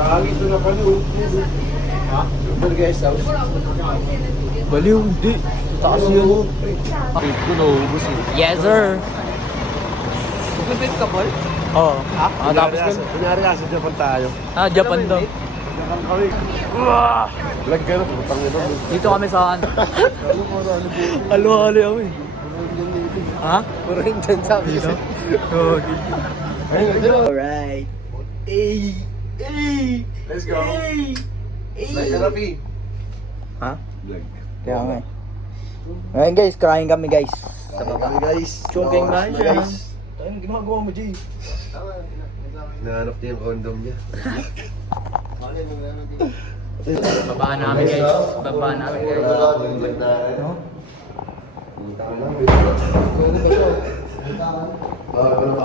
Kaangin ito na paliw. Ha? Super guest house. Baliw, hindi. Taas yun. Ito na ubus eh. Yes, sir. Magbibit ka, boy? Oo. Ha? Tapos Kunyari nasa Japan tayo. Japan daw. Japan kami. Lag ka na, putang ina. Dito kami sa halo-halo kami. Ha? Puro Indian sabi kasi. Alright. Hey! Hey! Let's go. Hey! Like therapy. Ha? Vlog. Kaya nga eh. Ngayon guys, kain kami guys. Sa baba guys. Chungking na siya. Ano ginagawa mo, Jay? Nahanap niya yung condom niya. Baba namin guys. Baba namin guys. No?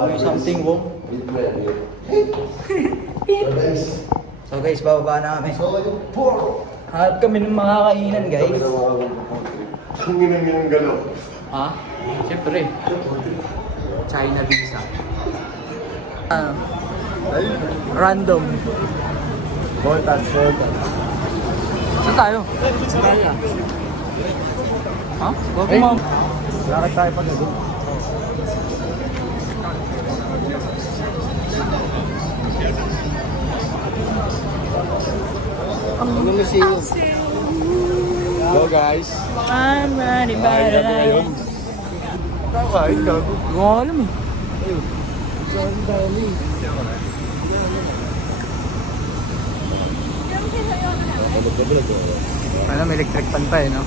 May something wrong. So guys, bababa namin. Hanap kami ng mga kainan guys. Ang ginang yung galaw. Ha? Siyempre. China visa. Random. Voltas. Saan tayo? Ha? Wag mo. Lakad tayo pa na doon. Ano museum? Go guys. I'm ready by the night. Kain ka. Hindi ko alam eh. Saan dami? Ano, may electric pan pa eh, no?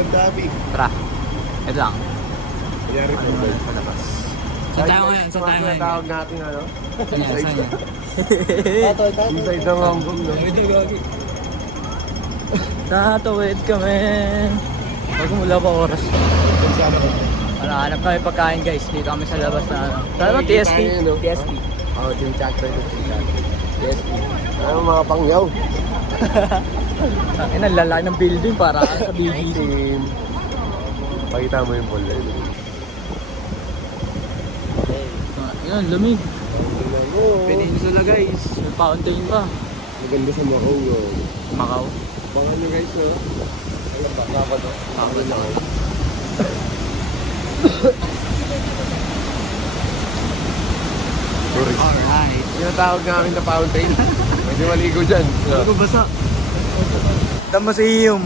Nagdabi. Tara. Ito lang. Yari ko ba? Sa labas. Saan tayo ngayon? Saan tayo ngayon? Tawag natin ano? Saan yan? Saan yan? Inside ng Hong Kong, no? Tatawid kami. Pag mula pa oras. Hanap kami pagkain guys. Dito kami sa labas na ano. Ano? TSP? TSP. Oo, yung chat tayo sa TSP. Ano mga pangyaw? Ang lalaki ng building para sa BGC. Pakita mo yung ball line. Yan, lamig. Peninsula guys. May fountain pa. Maganda sa Macau, bro. Macau. Baka nyo guys, oh. Alam, baka pa to. Baka na. Tourist. Alright. Tinatawag namin na fountain. Pwede maligo dyan. Ako basa. The museum.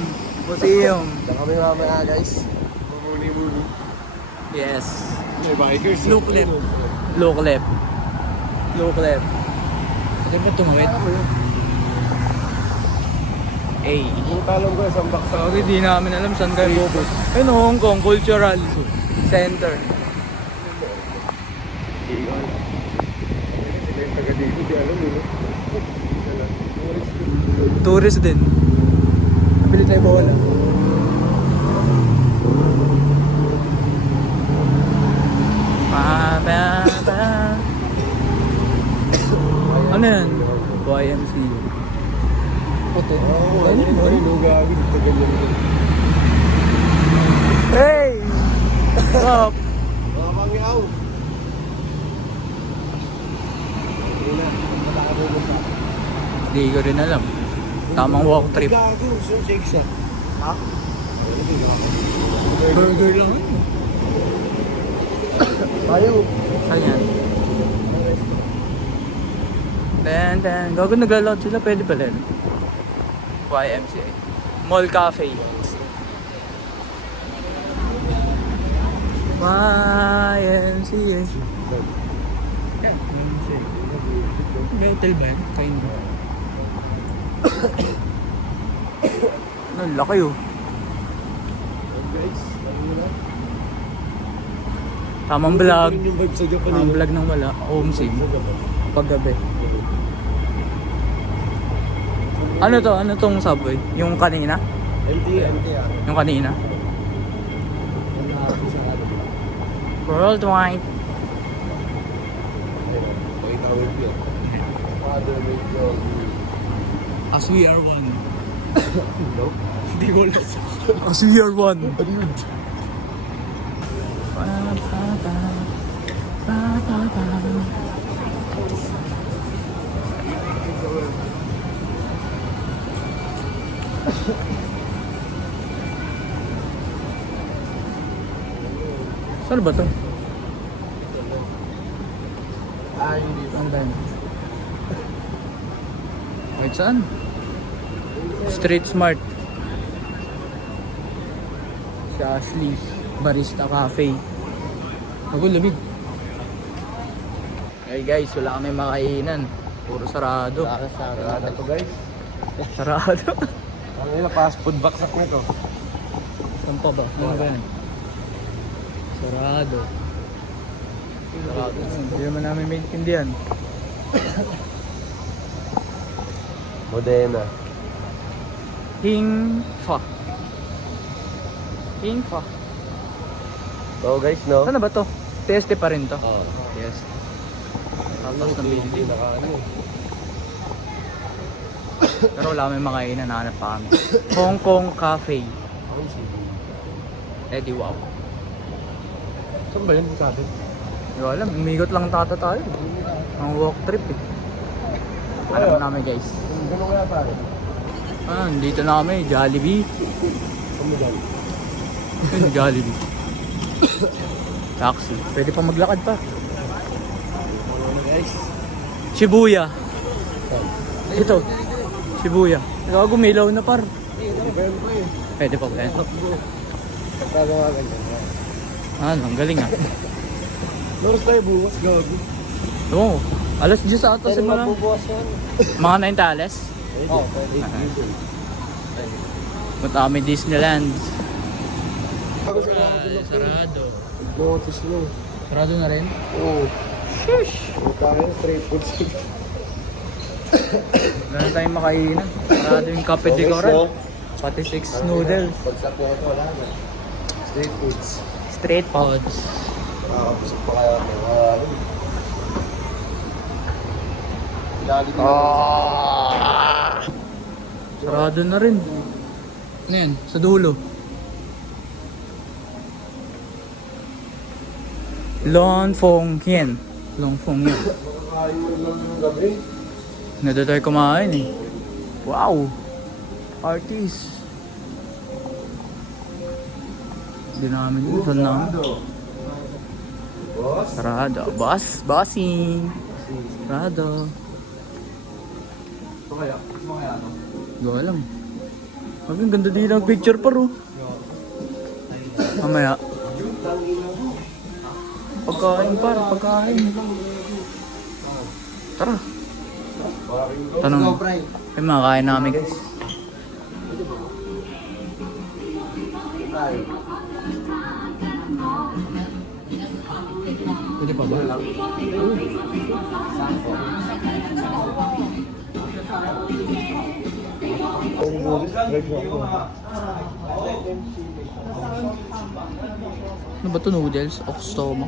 Museum. Diyan kami mamaya, guys. Mumuni-muni. Yes. May bikers. Look left. Look left. Look left. Ano ba tumuwid? Ay. Yung talong ko, isang baksa. Sorry, di namin alam saan kayo pupunta. Ayun, Hong Kong Cultural Center. Sila yung taga dito, di alam mo. Tourist din. Nabili tayo bawala. Ano yan? YMCA. Puto. Ano yung lugawin? Tagal yan. Hey! What's up? Mga pangyaw. Hindi na. Matakabo mo sa. Hindi ko rin alam. Tamang walk trip. Gago, so shake siya. Ha? Burger lang yun. Tayo. Saan yan? Gago nag-loud sila. Pwede pala yun. YMCA. Mall Cafe. YMCA. Yan. Metal ba yan? Kind of. Ano, laki oh. Guys, Tamang vlog. yung vibe sa Japan. Tamang vlog ng wala. Home sim. Paggabi. Ano to? Ano tong subway? Yung kanina? MTR. Yung kanina? Worldwide. Pakita mo yun. Father made your As we are one. no? Hindi ko alam. As we are one. Ano yun? Ano ba to? Hindi pa. Ano ba yun? Wait, saan? Street Smart. Si Ashley. Barista Cafe. Ako, lamig. Hey guys, wala kami makainan. Puro sarado. Sarado to guys. Sarado? Ang ina, fast food baksak nito. Saan pa ba? Ano ba yan? Sarado. Sarado. Hindi naman namin maintindihan. Modena. Hingfa. Hingfa. So guys, no? Saan na ba to? TST pa rin to? Oo. Yes. Tapos na building. Pero wala kami makainan, nahanap pa kami. Hong Kong Cafe. Eddie Wow. Saan ba yun sa atin? Hindi ko alam, umigot lang tata tayo. Ang walk trip eh. Alam namin guys. Gano'n kaya pare? Dito na kami, Jollibee. Kumudan. Yun, Jollibee. Taxi. Pwede pa maglakad pa. Guys. Shibuya. Ito. Shibuya. Ikaw gumilaw na par. Pwede pa ba yan? Tatawagan ka. Ang galing ah. Loros tayo bukas, gabi. Oo. Alas 10 ata si Malang. Bukas yan. Mga 9 tales. Oo, pwede. Punta kami Disneyland. Sarado. Notice mo. Sarado na rin? Oo. Shush! Tayo, street food. Wala na tayong makainan. Sarado yung kape de Coral. Pati 6 noodles. Pagsak mo ito, wala na. Street foods. Street foods. Nakakapusok pa kaya ako. Lagi na. Sarado na rin. Ano yan? Sa dulo. Lon Fong Hien. Long Fong Hien. Makakain mo lang ng gabi. Nado tayo kumain eh. Wow! Artist. Hindi namin yun. Saan namin? Boss? Sarado. Boss. Bossing. Sarado. Ito kaya? Ito kaya ano? Hindi ko alam. Sabi, ang ganda din ang picture paro. Mamaya. Pagkain par, pagkain. Tara. Tanong. Ay, makakain namin guys. Pwede pa ba? Ano ba ito? Noodles? Oxtoma?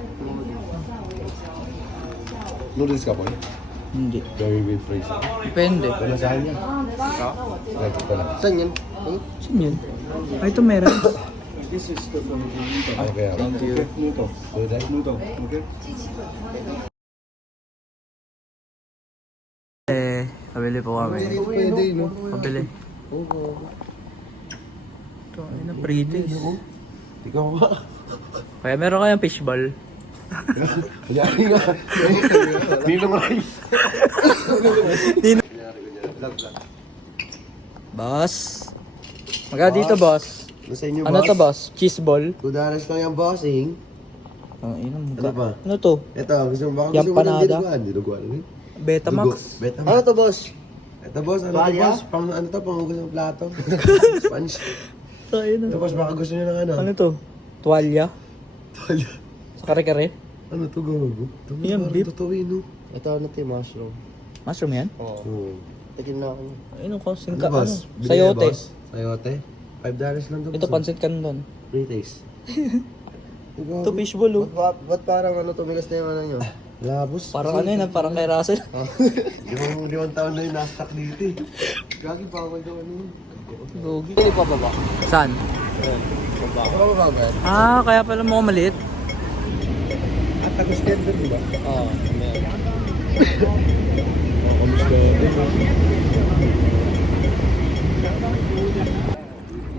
Noodles ka po eh? Hindi. Very with fries. Depende. Ito na saan yan? Ito na. Saan yan? Saan yun? Ay, ito meron. Okay. Thank you. Luto. Luto. Okay. Pabili po kami. Pwede, no? Pabili. Oo. Ito, ay na pretty. Ikaw ba? Kaya meron kayang fishball. Kunyari nga. Ninong rice. Boss. Magka dito, boss. Nasa inyo, Ano to, boss? Cheese ball? $2 lang yung bossing. Ano ba? Ano to? Ito, gusto mo ba? Yung Gusto mo ng panada? dinuguan? Dinuguan, ano yun? Betamax. Betamax. Ano to, boss? Ito, boss. Ano to, boss? Pang ano to? Panghugas ng plato. Sponge. Tayo na. Ito, boss. Baka gusto nyo ng ano? Ano to? Tuwalya? Tolya. Sa kare-kare? Ano to, gago? Ito, Yan, beef. totoo yun, no? Ito, ano to, mushroom. Mushroom yan? Oo. Tigil na ako. Ayun, kasing Ano, ka. boss? Ano? Bili Sayote. boss? Sayote? $5 lang to, Ito, boss. pansit canton. Free taste. Ito, fishball, oh. Ba't parang ano, tumigas na yung ano nyo? Labos. Parang ano yun, parang kay Russell. Limang taon na yung na-stuck dito eh. Gagi pa ako daw ano yun. Gogi. Hindi pa baba. Saan? Ako ba ba? Ah, kaya pala mo maliit. At tagos ka doon, di ba? Oo.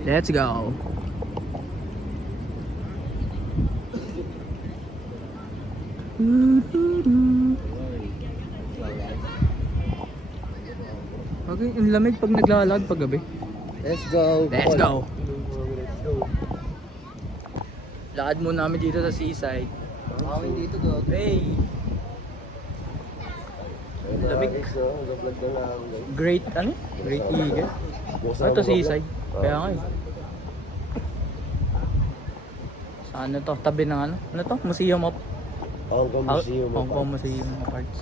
Let's go. Okay, ang lamig pag naglalag pag gabi. Let's go. Let's go. Lakad muna namin dito sa seaside. Kami dito go. Hey! Lamig. Great, ano? Great Eagle. Ano to seaside? Kaya nga eh. Saan to? Tabi ng ano? Ano to? Museum of Hong Kong Museum. Hong Kong Museum of Arts.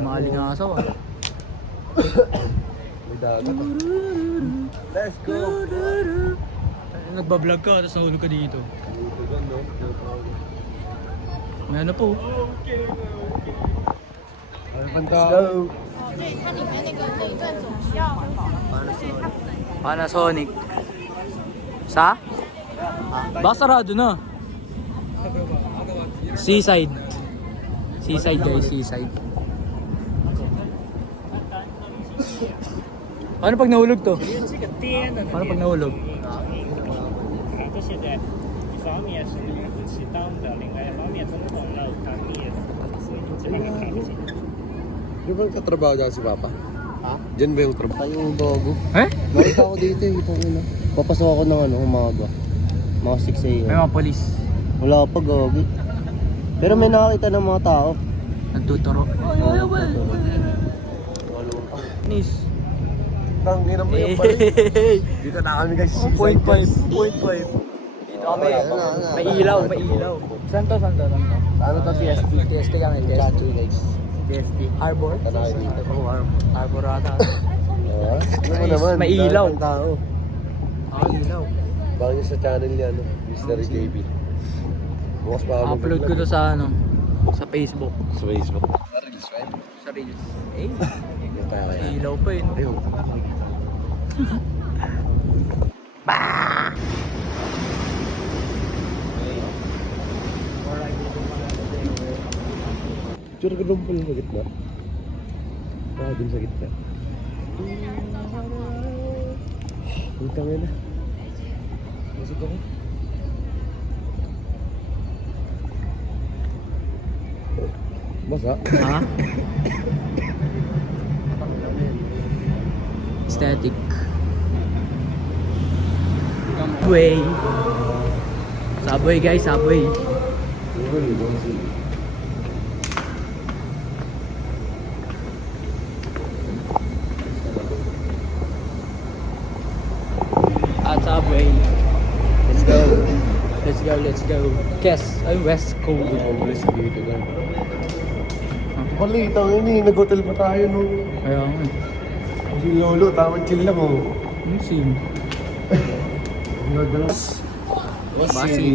Maalingasaw ah. May dagat. Let's go. Nagbablog ka, tapos nahulog ka dito. May ano po? Let's go. Panasonic. Sa? Baka sarado na. Seaside. Seaside guys, seaside. Paano pag nahulog to? Paano pag nahulog? 这现在一方面是那个气挡的，另外一方面中风了干裂，所以基本上看不清。 Di ba katrabaho dyan si Papa? Ha? Diyan ba yung trabaho? Yung bago. Eh? Nakita ko dito eh, itong ina. Papasok ako ng ano, umaga. Mga 6 May a.m. mga polis. Wala pa gagi. Pero may nakakita ng mga tao. Nagtuturo. Nis. Tangina mo yung pala. Dito na kami guys. 0.5. 0.5. Dito kami. May ilaw, may ilaw. Saan to? Saan to? Saan to? Ano to TSP? TST kami. TST. guys. TST. Harbor? Tanaw dito. Harbor ata. Ano mo Nice, naman? may ilaw. Daming tao. Ilaw. Baka nyo sa channel niya, no? Mr. JB. Bukas pa ako Upload ko to sa ano? Sa Facebook. sa Facebook. Sa Reels. Eh, Kaya kaya. ilaw pa yun. Ayun. Picture ko doon pala sa gitna. Dun sa gitna. Ang tangin na. Masig ako. Basa? Ha? Static. Subway. Subway guys, subway. At subway. Let's go. Let's go, let's go. Kes, ay West Coast. Homeless dito lang. Balita yun eh, nag-hotel pa tayo no. Kaya nga. Si Lolo, tamang chill lang oh. Ano scene? Basi.